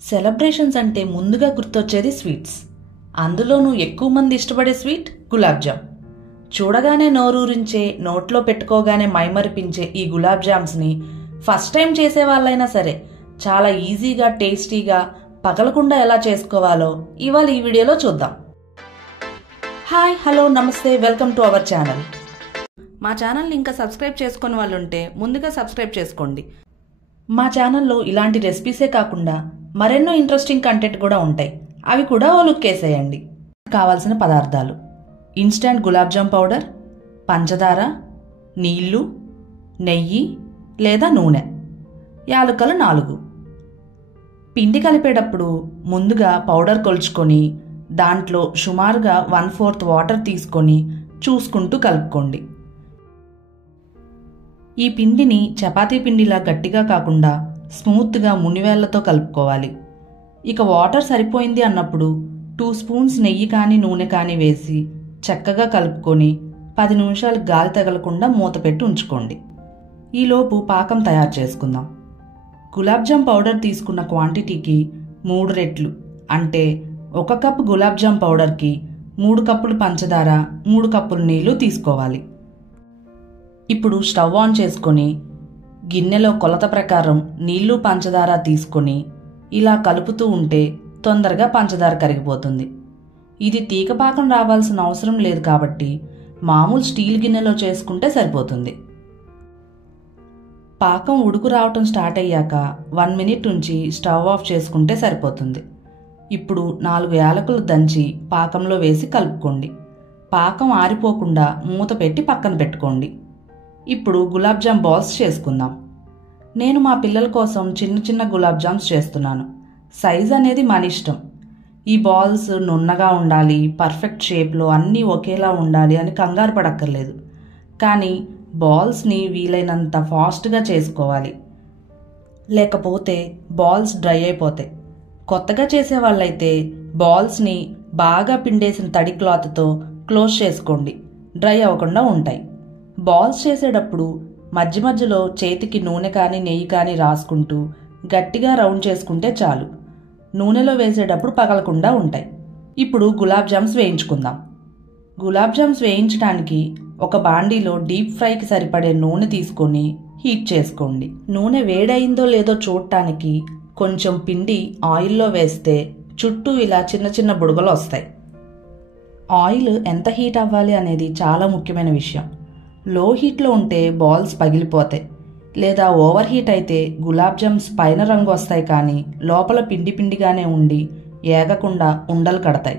Celebrations అంటే ముందుగా గుర్తొచ్చేది స్వీట్స్. అందులోనూ ఎక్కువ మంది ఇష్టపడే స్వీట్ గులాబ్ జామ్. చూడగానే నోరూరించే, నోట్లో పెట్టుకోగానే మైమరిపించే ఈ గులాబ్ జామ్స్ని ఫస్ట్ టైం చేసే వాళ్ళైనా సరే చాలా ఈజీగా, టేస్టీగా, పగలకుండా ఎలా చేసుకోవాలో ఇవాళ ఈ వీడియోలో చూద్దాం. హాయ్, హలో, నమస్తే, వెల్కమ్ టు అవర్ ఛానల్. మా ఛానల్ని ఇంకా సబ్స్క్రైబ్ చేసుకుని వాళ్ళు ఉంటే ముందుగా సబ్స్క్రైబ్ చేసుకోండి. మా ఛానల్లో ఇలాంటి రెసిపీసే కాకుండా మరెన్నో ఇంట్రెస్టింగ్ కంటెంట్ కూడా ఉంటాయి. అవి కూడా ఓ లుక్ వేసేయండి. కావాల్సిన పదార్థాలు: ఇన్స్టంట్ గులాబ్ జామ్ పౌడర్, పంచదార, నీళ్లు, నెయ్యి లేదా నూనె, యాలకులు 4. పిండి కలిపేటప్పుడు ముందుగా పౌడర్ కొలుచుకొని దాంట్లో సుమారుగా 1/4 వాటర్ తీసుకొని చూసుకుంటూ కలుపుకోండి. ఈ పిండిని చపాతీ పిండిలా గట్టిగా కాకుండా స్మూత్గా మునివేళ్లతో కలుపుకోవాలి. ఇక వాటర్ సరిపోయింది అన్నప్పుడు 2 స్పూన్స్ నెయ్యి కానీ నూనె కానీ వేసి చక్కగా కలుపుకొని 10 నిమిషాలు గాలి తగలకుండా మూత పెట్టి ఉంచుకోండి. ఈలోపు పాకం తయారు చేసుకుందాం. గులాబ్ జామ్ పౌడర్ తీసుకున్న క్వాంటిటీకి 3 రెట్లు, అంటే 1 కప్పు గులాబ్ జామ్ పౌడర్కి 3 కప్పులు పంచదార, 3 కప్పులు నీళ్లు తీసుకోవాలి. ఇప్పుడు స్టవ్ ఆన్ చేసుకొని గిన్నెలో కొలత ప్రకారం నీళ్లు, పంచదార తీసుకొని ఇలా కలుపుతూ ఉంటే తొందరగా పంచదార కరిగిపోతుంది. ఇది తీగపాకం రావాల్సిన అవసరం లేదు కాబట్టి మామూలు స్టీల్ గిన్నెలో చేసుకుంటే సరిపోతుంది. పాకం ఉడుకు రావటం స్టార్ట్ అయ్యాక 1 మినిట్ ఉంచి స్టవ్ ఆఫ్ చేసుకుంటే సరిపోతుంది. ఇప్పుడు 4 యాలకులు దంచి పాకంలో వేసి కలుపుకోండి. పాకం ఆరిపోకుండా మూత పెట్టి పక్కన పెట్టుకోండి. ఇప్పుడు గులాబ్ జామ్ బాల్స్ చేసుకుందాం. నేను మా పిల్లల కోసం చిన్న చిన్న గులాబ్ జామ్స్ చేస్తున్నాను. సైజ్ అనేది మన ఇష్టం. ఈ బాల్స్ నున్నగా ఉండాలి, పర్ఫెక్ట్ షేప్లో అన్నీ ఒకేలా ఉండాలి అని కంగారు పడక్కర్లేదు. కానీ బాల్స్ని వీలైనంత ఫాస్ట్గా చేసుకోవాలి, లేకపోతే బాల్స్ డ్రై అయిపోతాయి. కొత్తగా చేసే వాళ్ళైతే బాల్స్ని బాగా పిండేసిన తడి క్లాత్తో క్లోజ్ చేసుకోండి, డ్రై అవ్వకుండా ఉంటాయి. బాల్స్ చేసేటప్పుడు మధ్య మధ్యలో చేతికి నూనె కానీ నెయ్యి కానీ రాసుకుంటూ గట్టిగా రౌండ్ చేసుకుంటే చాలు. నూనెలో వేసేటప్పుడు పగలకుండా ఉంటాయి. ఇప్పుడు గులాబ్ జామ్స్ వేయించుకుందాం. గులాబ్ జామ్స్ వేయించడానికి ఒక బాండీలో డీప్ ఫ్రైకి సరిపడే నూనె తీసుకొని హీట్ చేసుకోండి. నూనె వేడయిందో లేదో చూడటానికి కొంచెం పిండి ఆయిల్లో వేస్తే చుట్టూ ఇలా చిన్న చిన్న బుడగలు వస్తాయి. ఆయిల్ ఎంత హీట్ అవ్వాలి అనేది చాలా ముఖ్యమైన విషయం. లో హీట్లో ఉంటే బాల్స్ పగిలిపోతాయి, లేదా ఓవర్ హీట్ అయితే గులాబ్ జామ్స్ పైన రంగు వస్తాయి కానీ లోపల పిండి పిండిగానే ఉండి ఏగకుండా ఉండలు కడతాయి.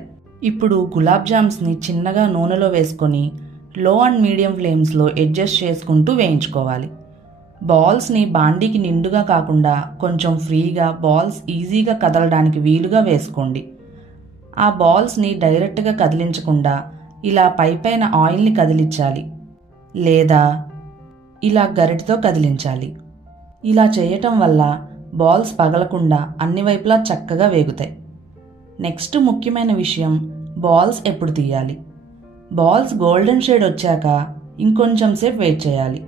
ఇప్పుడు గులాబ్ జామ్స్ని చిన్నగా నూనెలో వేసుకొని లో అండ్ మీడియం ఫ్లేమ్స్లో అడ్జస్ట్ చేసుకుంటూ వేయించుకోవాలి. బాల్స్ని బాండీకి నిండుగా కాకుండా కొంచెం ఫ్రీగా, బాల్స్ ఈజీగా కదలడానికి వీలుగా వేసుకోండి. ఆ బాల్స్ని డైరెక్ట్గా కదిలించకుండా ఇలా పైపైన ఆయిల్ని కదిలించాలి, లేదా ఇలా గరిటతో కదిలించాలి. ఇలా చేయటం వల్ల బాల్స్ పగలకుండా అన్ని వైపులా చక్కగా వేగుతాయి. నెక్స్ట్ ముఖ్యమైన విషయం, బాల్స్ ఎప్పుడు తీయాలి. బాల్స్ గోల్డెన్ షేడ్ వచ్చాక ఇంకొంచెం సేపు వెయిట్ చేయాలి.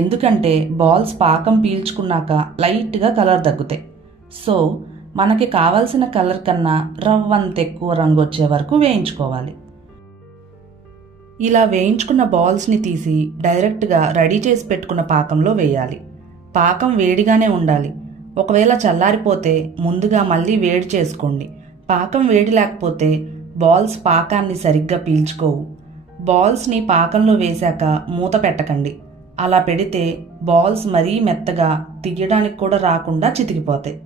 ఎందుకంటే బాల్స్ పాకం పీల్చుకున్నాక లైట్గా కలర్ తగ్గుతాయి. సో మనకి కావాల్సిన కలర్ కన్నా రవ్వంత ఎక్కువ రంగు వచ్చే వరకు వేయించుకోవాలి. ఇలా వేయించుకున్న బాల్స్ని తీసి డైరెక్ట్గా రెడీ చేసి పెట్టుకున్న పాకంలో వేయాలి. పాకం వేడిగానే ఉండాలి. ఒకవేళ చల్లారిపోతే ముందుగా మళ్ళీ వేడి చేసుకోండి. పాకం వేడి లేకపోతే బాల్స్ పాకాన్ని సరిగ్గా పీల్చుకోవు. బాల్స్ని పాకంలో వేశాక మూత పెట్టకండి. అలా పెడితే బాల్స్ మరీ మెత్తగా, తీయడానికి కూడా రాకుండా చితికిపోతాయి.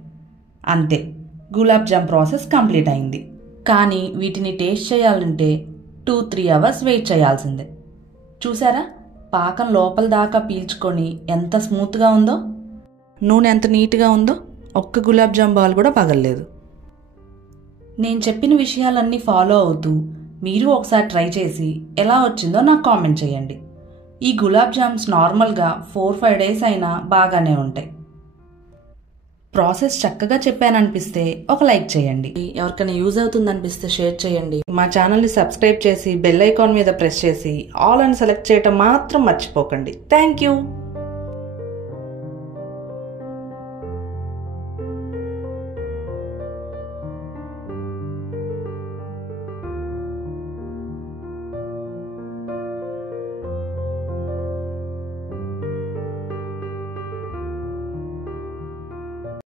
అంతే, గులాబ్ జామ్ ప్రాసెస్ కంప్లీట్ అయింది. కానీ వీటిని టేస్ట్ చేయాలంటే 2-3 అవర్స్ వెయిట్ చేయాల్సిందే. చూసారా, పాకం లోపల దాకా పీల్చుకొని ఎంత స్మూత్గా ఉందో, నూనె ఎంత నీట్గా ఉందో, ఒక్క గులాబ్ జామ్ బాల్ కూడా పగలలేదు. నేను చెప్పిన విషయాలన్నీ ఫాలో అవుతూ మీరు ఒకసారి ట్రై చేసి ఎలా వచ్చిందో నాకు కామెంట్ చేయండి. ఈ గులాబ్ జామ్స్ నార్మల్గా 4-5 డేస్ అయినా బాగానే ఉంటాయి. ప్రాసెస్ చక్కగా చెప్పాననిపిస్తే ఒక లైక్ చేయండి. ఎవరికైనా యూజ్ అవుతుందనిపిస్తే షేర్ చేయండి. మా ఛానల్ని సబ్స్క్రైబ్ చేసి బెల్ ఐకాన్ మీద ప్రెస్ చేసి ఆల్ అని సెలెక్ట్ చేయటం మాత్రం మర్చిపోకండి. Thank you.